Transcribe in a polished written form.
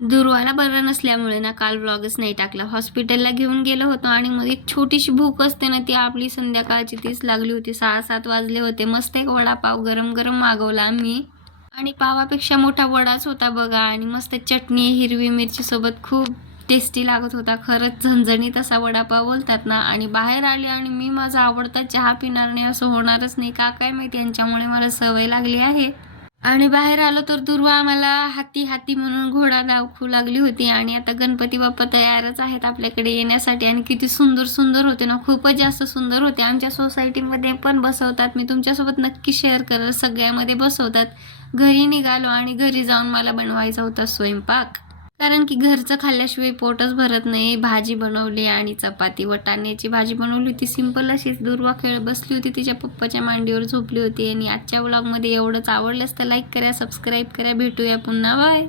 दुर्वाला बरं नसल्यामुळे ना काल व्लॉगच नाही टाकला. हॉस्पिटलला घेऊन गेलो होतो आणि मग एक छोटीशी भूक असते ना, ती आपली संध्याकाळची तीच लागली होती. 6-7 वाजले होते. मस्त एक वडापाव गरम-गरम मागवला आम्ही आणि पावापेक्षा मोठा वडाच होता बघा आणि मस्त चटणी हिरवी मिरची सोबत खूप टेस्टी लागत होता. खरंच झणझणीत असा वडापाव बोलतात ना. आणि बाहेर आले आणि मी माझा आवडता चहा पिणार नाही असं होणारच नाही. का काय माहिती, यांच्यामुळे मला सवय लागली आहे. आणि बाहेर आलो तर दुर्वा आम्हाला हाती हाती म्हणून घोडा दाखवू लागली होती. आणि आता गणपती बाप्पा तयारच आहेत आपल्याकडे येण्यासाठी आणि किती सुंदर सुंदर होते ना, खूपच जास्त सुंदर होते. आमच्या सोसायटीमध्ये पण बसवतात, मी तुमच्यासोबत नक्की शेअर करेल. सगळ्यामध्ये बसवतात. घरी निघालो आणि घरी जाऊन मला बनवायचा होता स्वयंपाक, कारण की घरचं खाल्ल्याशिवाय पोटच भरत नाही. भाजी बनवली आणि चपाती, वाटाण्याची भाजी बनवली होती सिंपल अशीच. दुर्वा खेळत बसली होती, तिच्या पप्पाच्या मांडीवर झोपली होती. आणि आजच्या व्लॉगमध्ये एवढंच. आवडलंच तर लाईक करा, सबस्क्राईब करा. भेटूया पुन्हा, बाय.